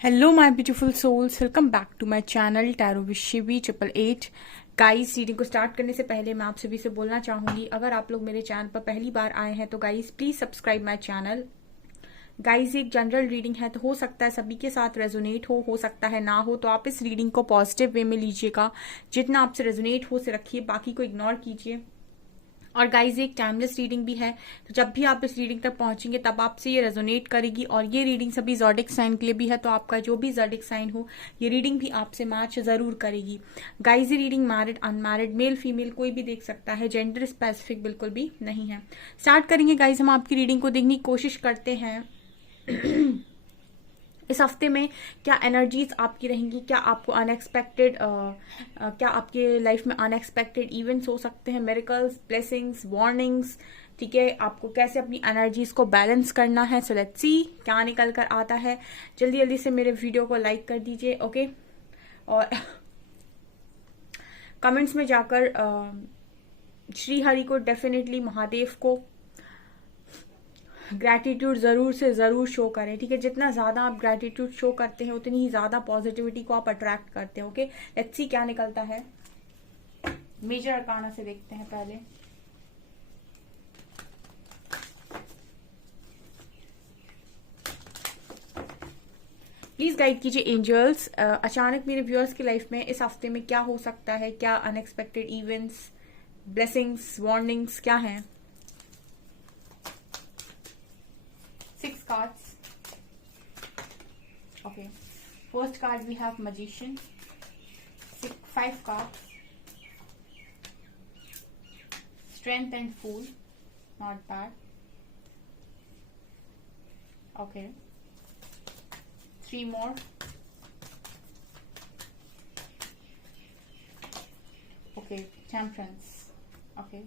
Hello my beautiful souls, welcome back to my channel tarot with Shivi 888। Guys, reading को start करने से पहले मैं आप सभी से बोलना चाहूंगी, अगर आप लोग मेरे चैनल पर पहली बार आए हैं तो guys please subscribe my channel. Guys, एक जनरल रीडिंग है तो हो सकता है सभी के साथ रेजोनेट हो सकता है ना हो, तो आप इस रीडिंग को पॉजिटिव वे में लीजिएगा। जितना आपसे रेजोनेट हो से रखिए, बाकी को इग्नोर कीजिए। और गाइज, एक टाइमलेस रीडिंग भी है, तो जब भी आप इस रीडिंग तक पहुंचेंगे तब आपसे ये रेजोनेट करेगी। और ये रीडिंग सभी ज़ोडिक साइन के लिए भी है, तो आपका जो भी ज़ोडिक साइन हो ये रीडिंग भी आपसे मैच जरूर करेगी। गाइज, ये reading married unmarried male female कोई भी देख सकता है, जेंडर स्पेसिफिक बिल्कुल भी नहीं है। स्टार्ट करेंगे गाइज, हम आपकी रीडिंग को देखने की कोशिश करते हैं। इस हफ्ते में क्या एनर्जीज आपकी रहेंगी, क्या आपको अनएक्सपेक्टेड क्या आपके लाइफ में अनएक्सपेक्टेड इवेंट्स हो सकते हैं, मिरेकल्स, ब्लेसिंग्स, वार्निंग्स। ठीक है, आपको कैसे अपनी एनर्जीज को बैलेंस करना है। सो लेट्स सी क्या निकल कर आता है। जल्दी जल्दी से मेरे वीडियो को लाइक कर दीजिए, ओके। और कमेंट्स में जाकर श्री हरि को, डेफिनेटली महादेव को ग्रैटिट्यूड जरूर से जरूर शो करें। ठीक है, जितना ज्यादा आप ग्रैटिट्यूड शो करते हैं उतनी ही ज्यादा पॉजिटिविटी को आप अट्रैक्ट करते हैं। ओके, लेट्स सी क्या निकलता है। मेजर अरकाना से देखते हैं पहले। प्लीज गाइड कीजिए एंजल्स, अचानक मेरे व्यूअर्स की लाइफ में इस हफ्ते में क्या हो सकता है, क्या अनएक्सपेक्टेड इवेंट्स, ब्लेसिंग्स, वार्निंग्स क्या हैं। 6 cards. Okay. First card we have Magician. 5 cards. Strength and Fool. Not bad. Okay. 3 more. Okay. Temperance. Okay.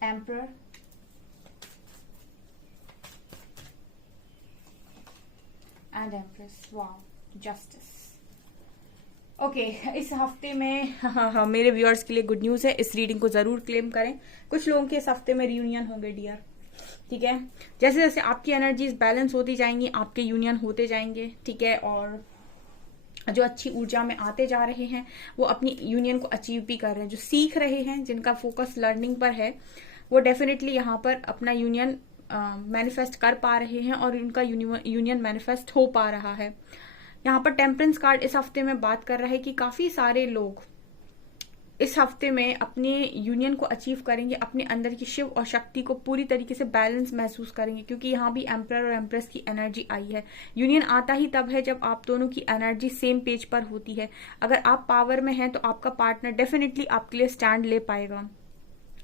Emperor and Empress. Wow, Justice. Okay, इस हफ्ते में मेरे व्यूअर्स के लिए गुड न्यूज है, इस रीडिंग को जरूर क्लेम करें। कुछ लोगों के इस हफ्ते में रियूनियन होंगे डियर। ठीक है, जैसे जैसे आपकी एनर्जीज बैलेंस होती जाएंगी आपके यूनियन होते जाएंगे। ठीक है, और जो अच्छी ऊर्जा में आते जा रहे हैं वो अपनी यूनियन को अचीव भी कर रहे हैं। जो सीख रहे हैं, जिनका फोकस लर्निंग पर है, वो डेफिनेटली यहाँ पर अपना यूनियन मैनिफेस्ट कर पा रहे हैं और उनका यूनियन मैनिफेस्ट हो पा रहा है। यहाँ पर टेम्परेंस कार्ड इस हफ्ते में बात कर रहा है कि काफी सारे लोग इस हफ्ते में अपने यूनियन को अचीव करेंगे, अपने अंदर की शिव और शक्ति को पूरी तरीके से बैलेंस महसूस करेंगे, क्योंकि यहाँ भी एम्परर और एम्प्रेस की एनर्जी आई है। यूनियन आता ही तब है जब आप दोनों की एनर्जी सेम पेज पर होती है। अगर आप पावर में हैं तो आपका पार्टनर डेफिनेटली आपके लिए स्टैंड ले पाएगा।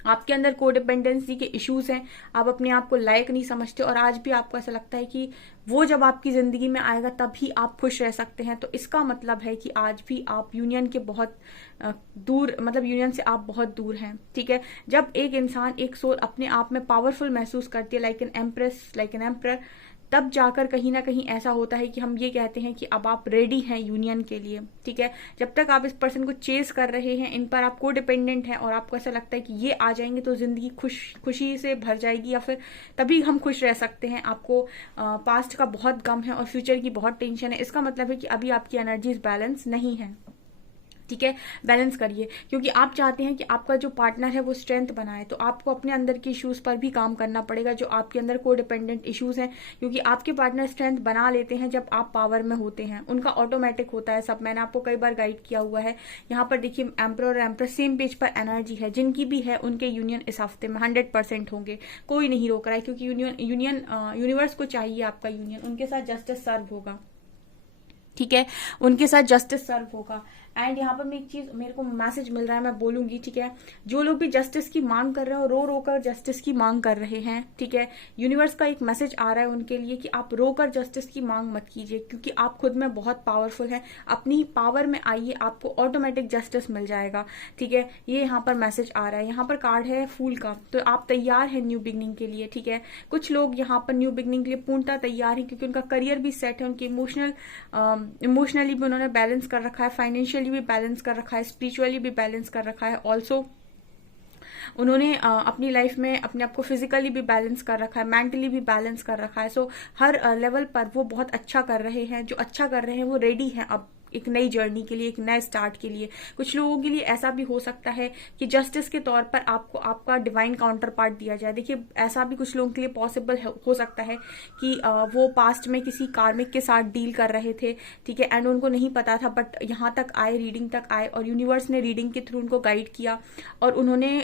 आपके अंदर कोडिपेंडेंसी के इश्यूज हैं, आप अपने आप को लायक नहीं समझते और आज भी आपको ऐसा लगता है कि वो जब आपकी जिंदगी में आएगा तभी आप खुश रह सकते हैं। तो इसका मतलब है कि आज भी आप यूनियन के बहुत दूर, मतलब यूनियन से आप बहुत दूर हैं। ठीक है, जब एक इंसान, एक सोल अपने आप में पावरफुल महसूस करती है, like an empress, like an emperor, तब जाकर कहीं ना कहीं ऐसा होता है कि हम ये कहते हैं कि अब आप रेडी हैं यूनियन के लिए। ठीक है, जब तक आप इस पर्सन को चेस कर रहे हैं, इन पर आप को डिपेंडेंट हैं और आपको ऐसा लगता है कि ये आ जाएंगे तो जिंदगी खुशी से भर जाएगी, या फिर तभी हम खुश रह सकते हैं। आपको पास्ट का बहुत गम है और फ्यूचर की बहुत टेंशन है, इसका मतलब है कि अभी आपकी एनर्जीज बैलेंस नहीं है। ठीक है, बैलेंस करिए, क्योंकि आप चाहते हैं कि आपका जो पार्टनर है वो स्ट्रेंथ बनाए, तो आपको अपने अंदर के इश्यूज पर भी काम करना पड़ेगा, जो आपके अंदर को डिपेंडेंट इश्यूज हैं। क्योंकि आपके पार्टनर स्ट्रेंथ बना लेते हैं जब आप पावर में होते हैं, उनका ऑटोमेटिक होता है सब। मैंने आपको कई बार गाइड किया हुआ है। यहाँ पर देखिए, एम्परर और एम्प्रेस सेम पेज पर एनर्जी है, जिनकी भी है उनके यूनियन इस हफ्ते में 100% होंगे। कोई नहीं रोक रहा है, क्योंकि यूनिवर्स को चाहिए आपका यूनियन, उनके साथ जस्टिस सर्व होगा। ठीक है, उनके साथ जस्टिस सर्व होगा। एंड यहाँ पर मैं एक चीज, मेरे को मैसेज मिल रहा है, मैं बोलूंगी। ठीक है, जो लोग भी जस्टिस की मांग कर रहे हो, रो कर जस्टिस की मांग कर रहे हैं, ठीक है, यूनिवर्स का एक मैसेज आ रहा है उनके लिए कि आप रो कर जस्टिस की मांग मत कीजिए, क्योंकि आप खुद में बहुत पावरफुल हैं। अपनी पावर में आइए, आपको ऑटोमेटिक जस्टिस मिल जाएगा। ठीक है, ये यहाँ पर मैसेज आ रहा है। यहाँ पर कार्ड है फूल का, तो आप तैयार है न्यू बिगनिंग के लिए। ठीक है, कुछ लोग यहाँ पर न्यू बिगनिंग के लिए पूर्णतः तैयार है, क्योंकि उनका करियर भी सेट है, उनकी इमोशनली भी उन्होंने बैलेंस कर रखा है, फाइनेंशियली भी बैलेंस कर रखा है, स्पिरिचुअली भी बैलेंस कर रखा है। ऑल्सो उन्होंने अपनी लाइफ में अपने आप को फिजिकली भी बैलेंस कर रखा है, मेंटली भी बैलेंस कर रखा है। सो हर लेवल पर वो बहुत अच्छा कर रहे हैं। जो अच्छा कर रहे हैं वो रेडी हैं अब एक नई जर्नी के लिए, एक नए स्टार्ट के लिए। कुछ लोगों के लिए ऐसा भी हो सकता है कि जस्टिस के तौर पर आपको आपका डिवाइन काउंटर पार्ट दिया जाए। देखिए, ऐसा भी कुछ लोगों के लिए पॉसिबल हो सकता है कि वो पास्ट में किसी कार्मिक के साथ डील कर रहे थे, ठीक है, एंड उनको नहीं पता था, बट यहाँ तक आए, रीडिंग तक आए, और यूनिवर्स ने रीडिंग के थ्रू उनको गाइड किया और उन्होंने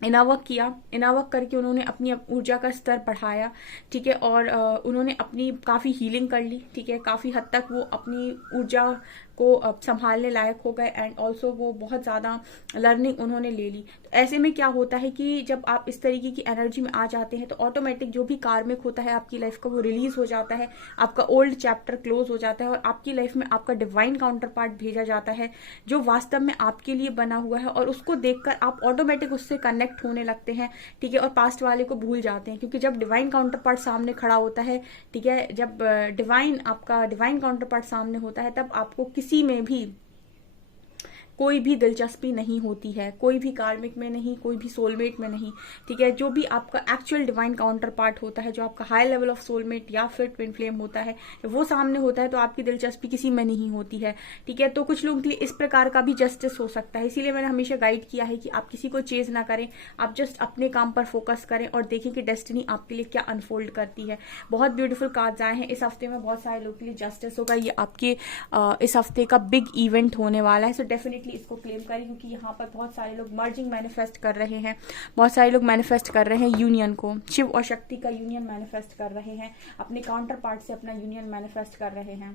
इनावर्क किया। इनावर्क करके उन्होंने अपनी ऊर्जा का स्तर बढ़ाया, ठीक है, और उन्होंने अपनी काफ़ी हीलिंग कर ली, ठीक है, काफ़ी हद तक वो अपनी ऊर्जा को संभालने लायक हो गए, एंड ऑल्सो वो बहुत ज़्यादा लर्निंग उन्होंने ले ली। तो ऐसे में क्या होता है कि जब आप इस तरीके की एनर्जी में आ जाते हैं तो ऑटोमेटिक जो भी कार्मिक होता है आपकी लाइफ का वो रिलीज हो जाता है, आपका ओल्ड चैप्टर क्लोज हो जाता है और आपकी लाइफ में आपका डिवाइन काउंटर पार्ट भेजा जाता है जो वास्तव में आपके लिए बना हुआ है, और उसको देखकर आप ऑटोमेटिक उससे कनेक्ट होने लगते हैं, ठीक है, और पास्ट वाले को भूल जाते हैं। क्योंकि जब डिवाइन काउंटर पार्ट सामने खड़ा होता है, ठीक है, जब आपका डिवाइन काउंटर पार्ट सामने होता है, तब आपको किसी में भी कोई भी दिलचस्पी नहीं होती है, कोई भी कार्मिक में नहीं, कोई भी सोलमेट में नहीं, ठीक है। जो भी आपका एक्चुअल डिवाइन काउंटर पार्ट होता है, जो आपका हाई लेवल ऑफ सोलमेट या फिर ट्विन फ्लेम होता है, वो सामने होता है तो आपकी दिलचस्पी किसी में नहीं होती है, ठीक है। तो कुछ लोगों के लिए इस प्रकार का भी जस्टिस हो सकता है। इसीलिए मैंने हमेशा गाइड किया है कि आप किसी को चेज ना करें, आप जस्ट अपने काम पर फोकस करें और देखें कि डेस्टिनी आपके लिए क्या अनफोल्ड करती है। बहुत ब्यूटीफुल कार्ड्स आए हैं। इस हफ्ते में बहुत सारे लोग के लिए जस्टिस होगा। ये आपके इस हफ्ते का बिग इवेंट होने वाला है। सो डेफिनेटली इसको क्लेम करें, क्योंकि यहाँ पर बहुत सारे लोग मर्जिंग मैनिफेस्ट कर रहे हैं, बहुत सारे लोग मैनिफेस्ट कर रहे हैं यूनियन को, शिव और शक्ति का यूनियन मैनिफेस्ट कर रहे हैं, अपने काउंटर पार्ट से अपना यूनियन मैनिफेस्ट कर रहे हैं।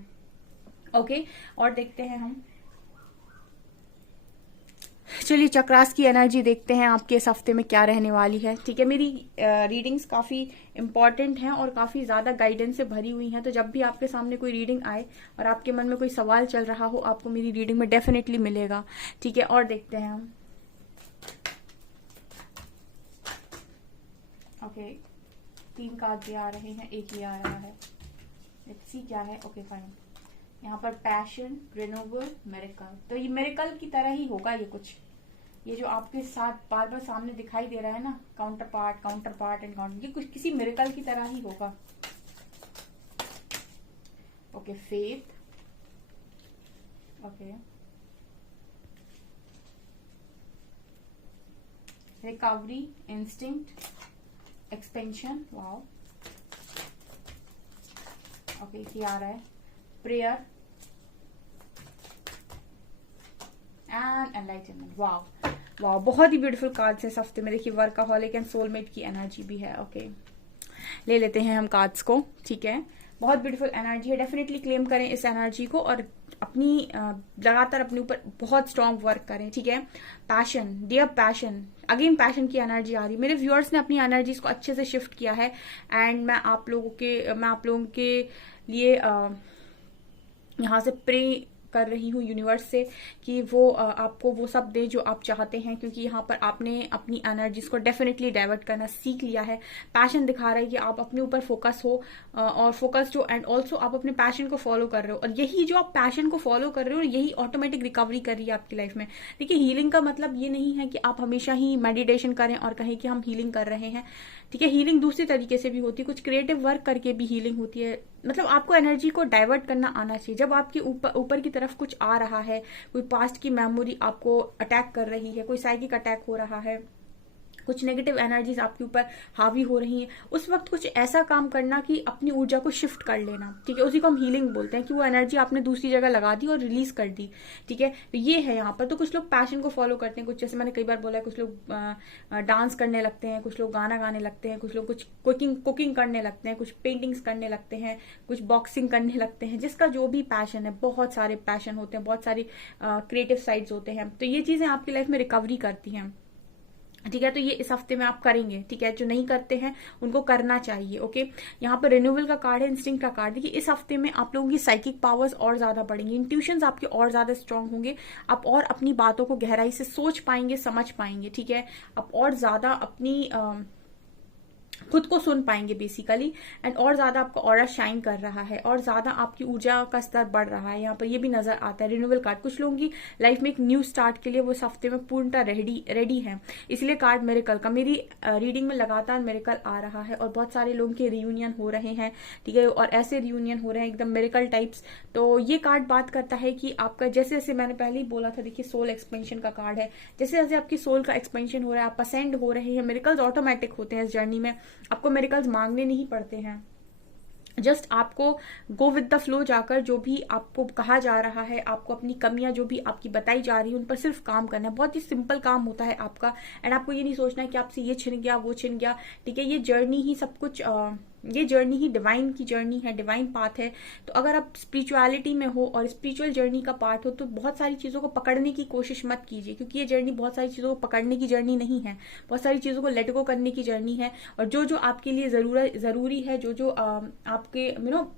ओके, और देखते हैं हम, चलिए चक्रास की एनर्जी देखते हैं आपके इस हफ्ते में क्या रहने वाली है, ठीक है। मेरी रीडिंग्स काफ़ी इंपॉर्टेंट हैं और काफ़ी ज़्यादा गाइडेंस से भरी हुई हैं, तो जब भी आपके सामने कोई रीडिंग आए और आपके मन में कोई सवाल चल रहा हो, आपको मेरी रीडिंग में डेफिनेटली मिलेगा, ठीक है। और देखते हैं हम, ओके, 3 कार्ड भी आ रहे हैं, एक ही आ रहा है, लेट्स सी क्या है। ओके फाइन, यहाँ पर पैशन, रिन्यूअल, मिरेकल। तो ये मिरेकल की तरह ही होगा ये कुछ, ये जो आपके साथ बार बार सामने दिखाई दे रहा है ना, काउंटर पार्ट एंड काउंटर, ये कुछ किसी मिरेकल की तरह ही होगा। Okay, faith, okay, recovery, instinct, expansion, wow, okay, ये आ रहा है, prayer and enlightenment. Wow wow, बहुत ही ब्यूटीफुल कार्ड्स है इस हफ्ते में। देखिए, वर्कaholic एंड सोलमेट की एनर्जी भी है। ओके, ले लेते हैं हम कार्ड्स को, ठीक है। बहुत ब्यूटीफुल एनर्जी है, डेफिनेटली क्लेम करें इस एनर्जी को और अपनी लगातार अपने ऊपर बहुत स्ट्रांग वर्क करें, ठीक है। Passion, dear passion, again passion की एनर्जी आ रही है। मेरे व्यूअर्स ने अपनी एनर्जीज को अच्छे से शिफ्ट किया है, एंड मैं आप लोगों के लिए यहाँ से प्रे कर रही हूँ यूनिवर्स से कि वो आपको वो सब दे जो आप चाहते हैं, क्योंकि यहाँ पर आपने अपनी एनर्जीज को डेफिनेटली डाइवर्ट करना सीख लिया है। पैशन दिखा रहा है कि आप अपने ऊपर फोकस हो और फोकस्ड हो, एंड ऑल्सो आप अपने पैशन को फॉलो कर रहे हो, और यही जो आप पैशन को फॉलो कर रहे हो यही ऑटोमेटिक रिकवरी कर रही है आपकी लाइफ में। देखिए, हीलिंग का मतलब ये नहीं है कि आप हमेशा ही मेडिटेशन करें और कहें कि हम हीलिंग कर रहे हैं, ठीक है। हीलिंग दूसरी तरीके से भी होती है, कुछ क्रिएटिव वर्क करके भी हीलिंग होती है। मतलब आपको एनर्जी को डाइवर्ट करना आना चाहिए। जब आपके ऊपर की तरफ कुछ आ रहा है, कोई पास्ट की मेमोरी आपको अटैक कर रही है, कोई साइकिक अटैक हो रहा है, कुछ नेगेटिव एनर्जीज आपके ऊपर हावी हो रही हैं, उस वक्त कुछ ऐसा काम करना कि अपनी ऊर्जा को शिफ्ट कर लेना, ठीक है। उसी को हम हीलिंग बोलते हैं कि वो एनर्जी आपने दूसरी जगह लगा दी और रिलीज कर दी, ठीक है। तो ये है यहाँ पर। तो कुछ लोग पैशन को फॉलो करते हैं, कुछ जैसे मैंने कई बार बोला है, कुछ लोग डांस करने लगते हैं, कुछ लोग गाना गाने लगते हैं, कुछ लोग कुछ कुकिंग करने लगते हैं, कुछ पेंटिंग्स करने लगते हैं, कुछ बॉक्सिंग करने लगते हैं। जिसका जो भी पैशन है, बहुत सारे पैशन होते हैं, बहुत सारी क्रिएटिव साइड्स होते हैं, तो ये चीजें आपकी लाइफ में रिकवरी करती हैं, ठीक है। तो ये इस हफ्ते में आप करेंगे, ठीक है। जो नहीं करते हैं उनको करना चाहिए, ओके। यहाँ पर रिन्यूअल का कार्ड है, इंस्टिंक्ट का कार्ड। देखिए, इस हफ्ते में आप लोगों की साइकिक पावर्स और ज्यादा बढ़ेंगी, इंट्यूशंस आपके और ज्यादा स्ट्रांग होंगे, आप और अपनी बातों को गहराई से सोच पाएंगे, समझ पाएंगे, ठीक है। आप और ज्यादा अपनी खुद को सुन पाएंगे बेसिकली। एंड और ज्यादा आपका ऑरा शाइन कर रहा है और ज्यादा आपकी ऊर्जा का स्तर बढ़ रहा है। यहाँ पर ये भी नजर आता है रिन्यूअल कार्ड। कुछ लोगों की लाइफ में एक न्यू स्टार्ट के लिए वो इस हफ्ते में पूर्णतः रेडी है, इसलिए कार्ड मिरेकल का मेरी रीडिंग में लगातार मिरेकल आ रहा है और बहुत सारे लोगों के रियूनियन हो रहे हैं, ठीक है, और ऐसे रियूनियन हो रहे हैं एकदम मिरेकल टाइप्स। तो ये कार्ड बात करता है कि आपका जैसे जैसे मैंने पहले ही बोला था, देखिए सोल एक्सपेंशन का कार्ड है, जैसे जैसे आपकी सोल का एक्सपेंशन हो रहा है, आप असेंड हो रहे हैं, मिरेकल्स ऑटोमेटिक होते हैं इस जर्नी में। आपको मेरिकल्स मांगने नहीं पड़ते हैं, जस्ट आपको गो विद द फ्लो जाकर जो भी आपको कहा जा रहा है, आपको अपनी कमियां जो भी आपकी बताई जा रही है उन पर सिर्फ काम करना है। बहुत ही सिंपल काम होता है आपका। एंड आपको ये नहीं सोचना है कि आपसे ये छिन गया वो छिन गया, ठीक है। ये जर्नी ही सब कुछ, ये जर्नी ही डिवाइन की जर्नी है, डिवाइन पाथ है। तो अगर आप स्पिरिचुअलिटी में हो और स्पिरिचुअल जर्नी का पार्ट हो तो बहुत सारी चीजों को पकड़ने की कोशिश मत कीजिए, क्योंकि ये जर्नी बहुत सारी चीजों को पकड़ने की जर्नी नहीं है, बहुत सारी चीजों को लेट गो करने की जर्नी है। और जो जो आपके लिए जरूरी है, जो जो आपके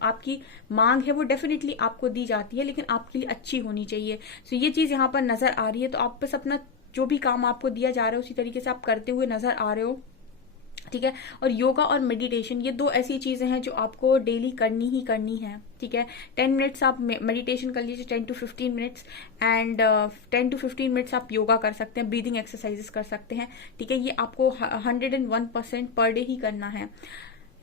आपकी मांग है वो डेफिनेटली आपको दी जाती है, लेकिन आपके लिए अच्छी होनी चाहिए। सो ये चीज यहाँ पर नजर आ रही है। तो आप बस अपना जो भी काम आपको दिया जा रहा है उसी तरीके से आप करते हुए नजर आ रहे हो, ठीक है। और योगा और मेडिटेशन ये दो ऐसी चीजें हैं जो आपको डेली करनी ही करनी है, ठीक है। 10 मिनट्स आप मेडिटेशन कर लीजिए, 10 to 15 minutes, and 10 to 15 minutes आप योगा कर सकते हैं, ब्रीदिंग एक्सरसाइजेस कर सकते हैं, ठीक है। ये आपको 101% पर डे ही करना है।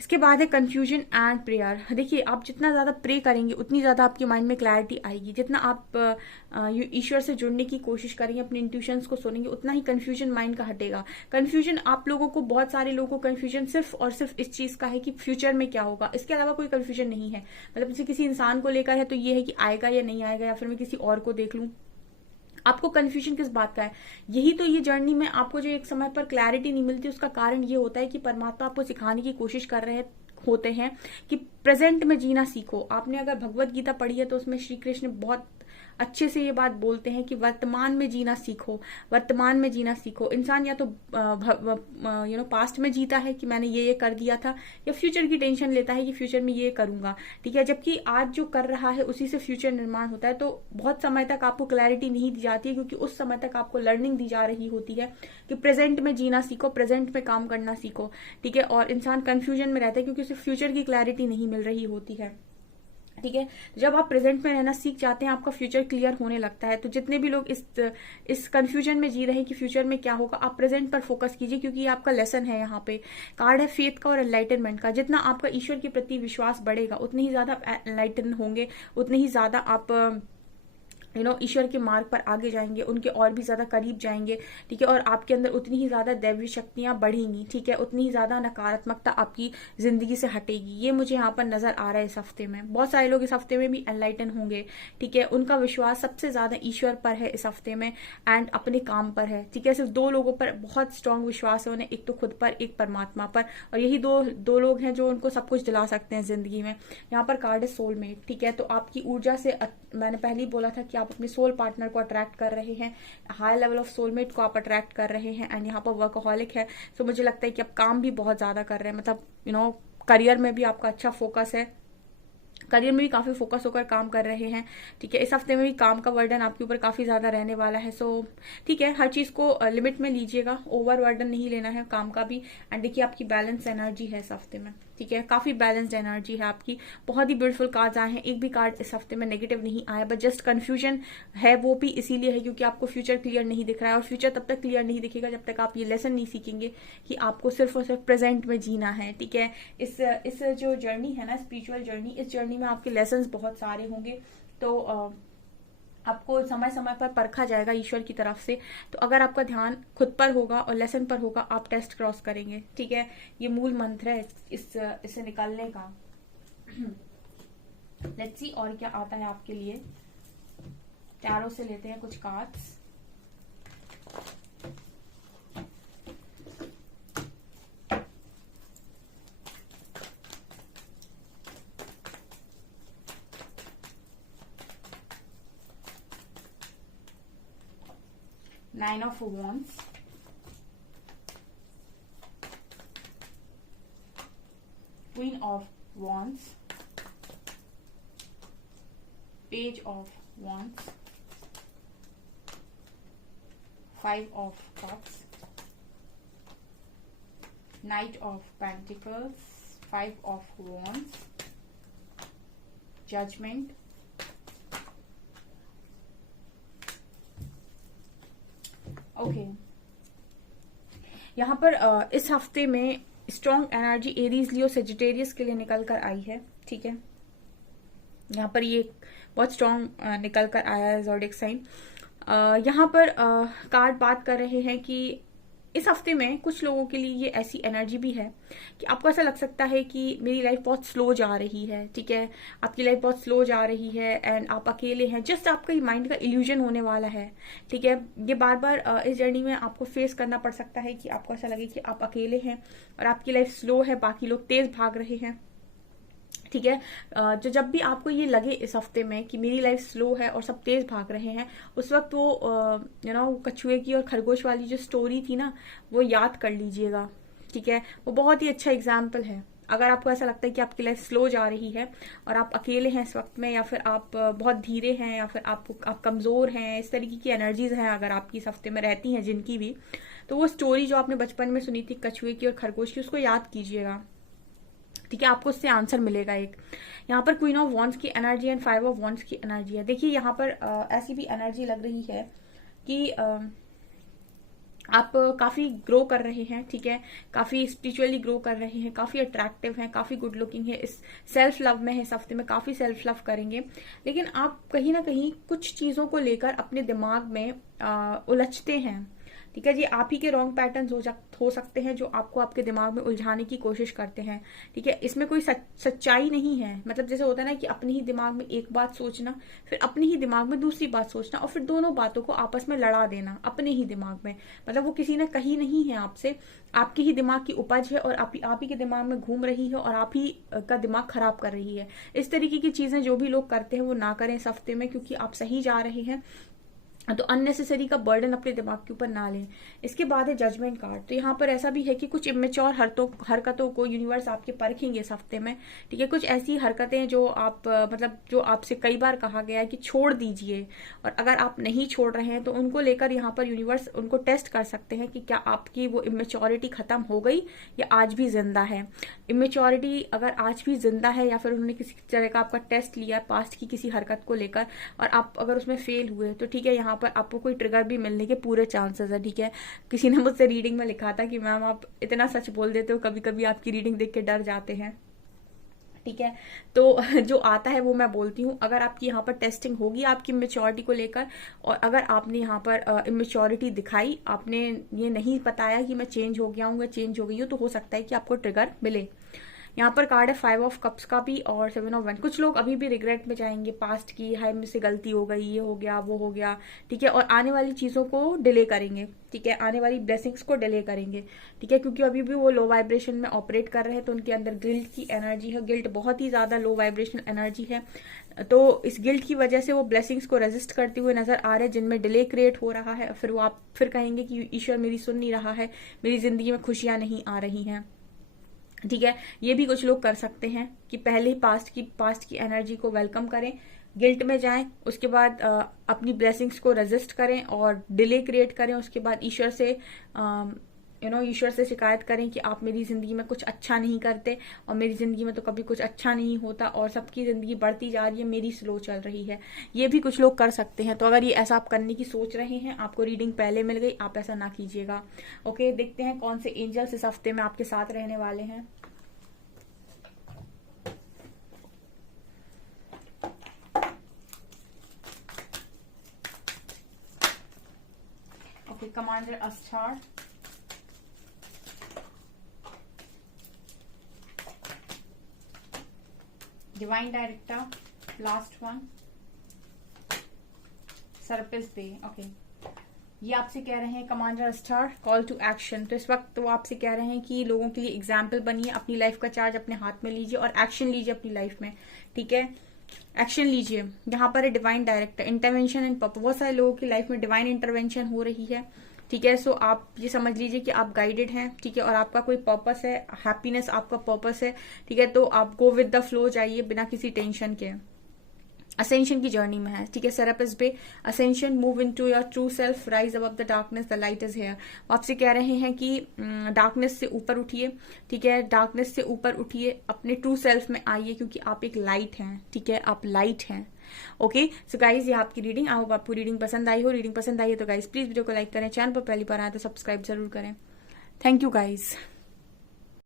इसके बाद है कंफ्यूजन एंड प्रेयर। देखिए आप जितना ज्यादा प्रे करेंगे उतनी ज्यादा आपके माइंड में क्लैरिटी आएगी। जितना आप ईश्वर से जुड़ने की कोशिश करेंगे, अपने इंट्यूशंस को सुनेंगे, उतना ही कंफ्यूजन माइंड का हटेगा। कंफ्यूजन आप लोगों को, बहुत सारे लोगों को कंफ्यूजन सिर्फ और सिर्फ इस चीज का है कि फ्यूचर में क्या होगा, इसके अलावा कोई कंफ्यूजन नहीं है। मतलब जैसे किसी इंसान को लेकर है तो ये है कि आएगा या नहीं आएगा, या फिर मैं किसी और को देख लूं। आपको कंफ्यूजन किस बात का है? यही तो ये जर्नी में आपको जो एक समय पर क्लैरिटी नहीं मिलती, उसका कारण ये होता है कि परमात्मा आपको सिखाने की कोशिश कर रहे होते हैं कि प्रेजेंट में जीना सीखो। आपने अगर भगवत गीता पढ़ी है तो उसमें श्री कृष्ण बहुत अच्छे से ये बात बोलते हैं कि वर्तमान में जीना सीखो, वर्तमान में जीना सीखो। इंसान या तो पास्ट में जीता है कि मैंने ये कर दिया था, या फ्यूचर की टेंशन लेता है कि फ्यूचर में ये करूंगा, ठीक है। जबकि आज जो कर रहा है उसी से फ्यूचर निर्माण होता है। तो बहुत समय तक आपको क्लैरिटी नहीं दी जाती है, क्योंकि उस समय तक आपको लर्निंग दी जा रही होती है कि प्रेजेंट में जीना सीखो, प्रेजेंट में काम करना सीखो, ठीक है। और इंसान कंफ्यूजन में रहता है क्योंकि उसे फ्यूचर की क्लैरिटी नहीं मिल रही होती है, ठीक है। जब आप प्रेजेंट में रहना सीख जाते हैं, आपका फ्यूचर क्लियर होने लगता है। तो जितने भी लोग इस कंफ्यूजन में जी रहे हैं कि फ्यूचर में क्या होगा, आप प्रेजेंट पर फोकस कीजिए, क्योंकि ये आपका लेसन है। यहाँ पे कार्ड है फेथ का और एनलाइटनमेंट का। जितना आपका ईश्वर के प्रति विश्वास बढ़ेगा उतनी ही ज्यादा आप एनलाइटन होंगे, उतने ही ज्यादा आप ईश्वर के मार्ग पर आगे जाएंगे, उनके और भी ज्यादा करीब जाएंगे, ठीक है। और आपके अंदर उतनी ही ज्यादा दैवीय शक्तियां बढ़ेंगी, ठीक है। उतनी ही ज्यादा नकारात्मकता आपकी जिंदगी से हटेगी। ये मुझे यहाँ पर नजर आ रहा है इस हफ्ते में। बहुत सारे लोग इस हफ्ते में भी एनलाइटन होंगे, ठीक है। उनका विश्वास सबसे ज्यादा ईश्वर पर है इस हफ्ते में, एंड अपने काम पर है, ठीक है। सिर्फ दो लोगों पर बहुत स्ट्रांग विश्वास है उन्हें, एक तो खुद पर, एक परमात्मा पर। और यही दो लोग हैं जो उनको सब कुछ दिला सकते हैं जिंदगी में। यहाँ पर कार्ड है सोलमेट, ठीक है। तो आपकी ऊर्जा से, मैंने पहले ही बोला था कि आप अपने सोल पार्टनर को अट्रैक्ट कर रहे हैं, हाई लेवल ऑफ सोलमेट को आप अट्रैक्ट कर रहे हैं। एंड यहाँ पर वर्कहॉलिक है, तो मुझे लगता है कि आप काम भी बहुत ज्यादा कर रहे हैं। मतलब करियर में भी आपका अच्छा फोकस है, करियर में भी काफी फोकस होकर काम कर रहे हैं, ठीक है। इस हफ्ते में भी काम का वर्डन आपके ऊपर काफी ज्यादा रहने वाला है। सो ठीक है, हर चीज को लिमिट में लीजिएगा, ओवर वर्डन नहीं लेना है काम का भी। एंड देखिए आपकी बैलेंस एनर्जी है इस हफ्ते में, ठीक है। काफी बैलेंस्ड एनर्जी है आपकी। बहुत ही ब्यूटीफुल कार्ड्स आए हैं, एक भी कार्ड इस हफ्ते में नेगेटिव नहीं आया, बट जस्ट कंफ्यूजन है, वो भी इसीलिए है क्योंकि आपको फ्यूचर क्लियर नहीं दिख रहा है। और फ्यूचर तब तक क्लियर नहीं दिखेगा जब तक आप ये लेसन नहीं सीखेंगे कि आपको सिर्फ और सिर्फ प्रेजेंट में जीना है, ठीक है। इस जो जर्नी है ना, स्पिरिचुअल जर्नी, इस जर्नी में आपके लेसन बहुत सारे होंगे। तो आपको समय समय पर परखा जाएगा ईश्वर की तरफ से। तो अगर आपका ध्यान खुद पर होगा और लेसन पर होगा, आप टेस्ट क्रॉस करेंगे, ठीक है। ये मूल मंत्र है इससे निकलने का। लेट्स सी और क्या आता है आपके लिए। टैरो से लेते हैं कुछ cards. Nine of Wands, Queen of Wands, Page of Wands, Five of Cups, Knight of Pentacles, 5 of Wands, Judgment, okay यहाँ पर इस हफ्ते में स्ट्रॉन्ग एनर्जी एरीज, लियो, सेजिटेरियस के लिए निकल कर आई है, ठीक है। यहाँ पर ये बहुत स्ट्रॉन्ग निकल कर आया है ज़ोडिएक साइन। यहाँ पर कार्ड बात कर रहे हैं कि इस हफ्ते में कुछ लोगों के लिए ये ऐसी एनर्जी भी है कि आपको ऐसा लग सकता है कि मेरी लाइफ बहुत स्लो जा रही है, ठीक है, आपकी लाइफ बहुत स्लो जा रही है एंड आप अकेले हैं, जस्ट आपका माइंड का इल्यूजन होने वाला है, ठीक है। ये बार बार इस जर्नी में आपको फेस करना पड़ सकता है कि आपको ऐसा लगे कि आप अकेले हैं और आपकी लाइफ स्लो है, बाकी लोग तेज भाग रहे हैं, ठीक है। जो जब भी आपको ये लगे इस हफ्ते में कि मेरी लाइफ स्लो है और सब तेज भाग रहे हैं, उस वक्त वो कछुए की और खरगोश वाली जो स्टोरी थी ना, वो याद कर लीजिएगा, ठीक है। वो बहुत ही अच्छा एग्जाम्पल है। अगर आपको ऐसा लगता है कि आपकी लाइफ स्लो जा रही है और आप अकेले हैं इस वक्त में, या फिर आप बहुत धीरे हैं, या फिर आप कमजोर हैं, इस तरीके की एनर्जीज हैं अगर आपकी इस हफ्ते में रहती हैं जिनकी भी, तो वो स्टोरी जो आपने बचपन में सुनी थी कछुए की और खरगोश की, उसको याद कीजिएगा, ठीक है। आपको उससे आंसर मिलेगा एक। यहाँ पर क्वीन ऑफ वॉन्ड्स की एनर्जी एंड 5 ऑफ वॉन्ड्स की एनर्जी है। देखिए यहाँ पर ऐसी भी एनर्जी लग रही है कि आप काफी ग्रो कर रहे हैं, ठीक है, काफी स्पिरिचुअली ग्रो कर रहे हैं, काफी अट्रैक्टिव हैं, काफी गुड लुकिंग है, इस सेल्फ लव में है, इस हफ्ते में काफी सेल्फ लव करेंगे। लेकिन आप कहीं ना कहीं कुछ चीजों को लेकर अपने दिमाग में उलझते हैं, ठीक है जी। आप ही के रॉन्ग पैटर्न्स हो सकते हैं जो आपको आपके दिमाग में उलझाने की कोशिश करते हैं, ठीक है। इसमें कोई सच्चाई नहीं है, मतलब जैसे होता है ना कि अपने ही दिमाग में एक बात सोचना, फिर अपने ही दिमाग में दूसरी बात सोचना, और फिर दोनों बातों को आपस में लड़ा देना अपने ही दिमाग में, मतलब वो किसी ने कही नहीं है आपसे, आपके ही दिमाग की उपज है और आप ही के दिमाग में घूम रही है और आप ही का दिमाग खराब कर रही है। इस तरीके की चीजें जो भी लोग करते हैं वो ना करें इस हफ्ते में, क्योंकि आप सही जा रहे हैं, तो अननेसेसरी का बर्डन अपने दिमाग के ऊपर ना लें। इसके बाद है जजमेंट कार्ड। तो यहाँ पर ऐसा भी है कि कुछ इमेच्योर हरकतों को यूनिवर्स आपके परखेंगे इस हफ्ते में, ठीक है। कुछ ऐसी हरकतें जो आप जो आपसे कई बार कहा गया है कि छोड़ दीजिए, और अगर आप नहीं छोड़ रहे हैं तो उनको लेकर यहाँ पर यूनिवर्स उनको टेस्ट कर सकते हैं कि क्या आपकी वो इमेच्योरिटी खत्म हो गई या आज भी जिंदा है। इमेच्योरिटी अगर आज भी जिंदा है, या फिर उन्होंने किसी तरह का आपका टेस्ट लिया पास्ट की किसी हरकत को लेकर और आप अगर उसमें फेल हुए, तो ठीक है, यहाँ पर आपको कोई ट्रिगर भी मिलने के पूरे चांसेस है, ठीक है। किसी ने मुझसे रीडिंग में लिखा था कि मैम आप इतना सच बोल देते हो, कभी कभी आपकी रीडिंग देख के डर जाते हैं, ठीक है। तो जो आता है वो मैं बोलती हूँ। अगर आपकी यहाँ पर टेस्टिंग होगी आपकी इमेच्योरिटी को लेकर, और अगर आपने यहाँ पर इमेच्योरिटी दिखाई, आपने ये नहीं बताया कि मैं चेंज हो गया हूँ या चेंज हो गई हूँ, तो हो सकता है कि आपको ट्रिगर मिले। यहाँ पर कार्ड है 5 ऑफ कप्स का भी और 7 ऑफ वन। कुछ लोग अभी भी रिग्रेट में जाएंगे, पास्ट की हाय मुझसे गलती हो गई, ये हो गया वो हो गया, ठीक है, और आने वाली चीजों को डिले करेंगे, ठीक है, आने वाली ब्लेसिंग्स को डिले करेंगे, ठीक है, क्योंकि अभी भी वो लो वाइब्रेशन में ऑपरेट कर रहे हैं, तो उनके अंदर गिल्ट की एनर्जी है। गिल्ट बहुत ही ज्यादा लो वाइब्रेशन एनर्जी है, तो इस गिल्ट की वजह से वो ब्लेसिंग्स को रेजिस्ट करते हुए नजर आ रहे हैं, जिनमें डिले क्रिएट हो रहा है। फिर वो आप फिर कहेंगे कि ईश्वर मेरी सुन नहीं रहा है, मेरी जिंदगी में खुशियां नहीं आ रही हैं, ठीक है। ये भी कुछ लोग कर सकते हैं कि पहले ही पास्ट की एनर्जी को वेलकम करें, गिल्ट में जाएं, उसके बाद अपनी ब्लेसिंग्स को रेजिस्ट करें और डिले क्रिएट करें, उसके बाद ईश्वर से ईश्वर से शिकायत करें कि आप मेरी जिंदगी में कुछ अच्छा नहीं करते और मेरी जिंदगी में तो कभी कुछ अच्छा नहीं होता और सबकी जिंदगी बढ़ती जा रही है, मेरी स्लो चल रही है। ये भी कुछ लोग कर सकते हैं। तो अगर ये ऐसा आप करने की सोच रहे हैं, आपको रीडिंग पहले मिल गई, आप ऐसा ना कीजिएगा। ओके, देखते हैं कौन से एंजल्स इस हफ्ते में आपके साथ रहने वाले हैं। ओके, कमांडर अस्टार, डिवाइन डायरेक्टर, लास्ट वन, सरपिस बे। ओके, ये आपसे कह रहे हैं commander star, call to action. तो इस वक्त वो आपसे कह रहे हैं कि लोगों के लिए एग्जाम्पल बनिए, अपनी लाइफ का चार्ज अपने हाथ में लीजिए और एक्शन लीजिए अपनी लाइफ में, ठीक है, एक्शन लीजिए। यहाँ पर है divine director, intervention and purpose. बहुत सारे लोगों की लाइफ में डिवाइन इंटरवेंशन हो रही है, ठीक है। सो आप ये समझ लीजिए कि आप गाइडेड हैं, ठीक है, और आपका कोई पर्पस है, हैप्पीनेस आपका पर्पस है, ठीक है। तो आप गो विद द फ्लो जाइए बिना किसी टेंशन के, असेंशन की जर्नी में है, ठीक है। सेरापिस पे ascension, move into your true self, rise above the darkness, the light is here. आपसे कह रहे हैं कि डार्कनेस से ऊपर उठिए, ठीक है, डार्कनेस से ऊपर उठिए, अपने ट्रू सेल्फ में आइए, क्योंकि आप एक लाइट हैं, ठीक है, आप लाइट हैं। ओके सो गाइज, ये आपकी रीडिंग, आई होप आपको रीडिंग पसंद आई हो। रीडिंग पसंद आई है तो गाइज प्लीज वीडियो को लाइक करें, चैनल पर पहली बार आए तो सब्सक्राइब जरूर करें। Thank you guys.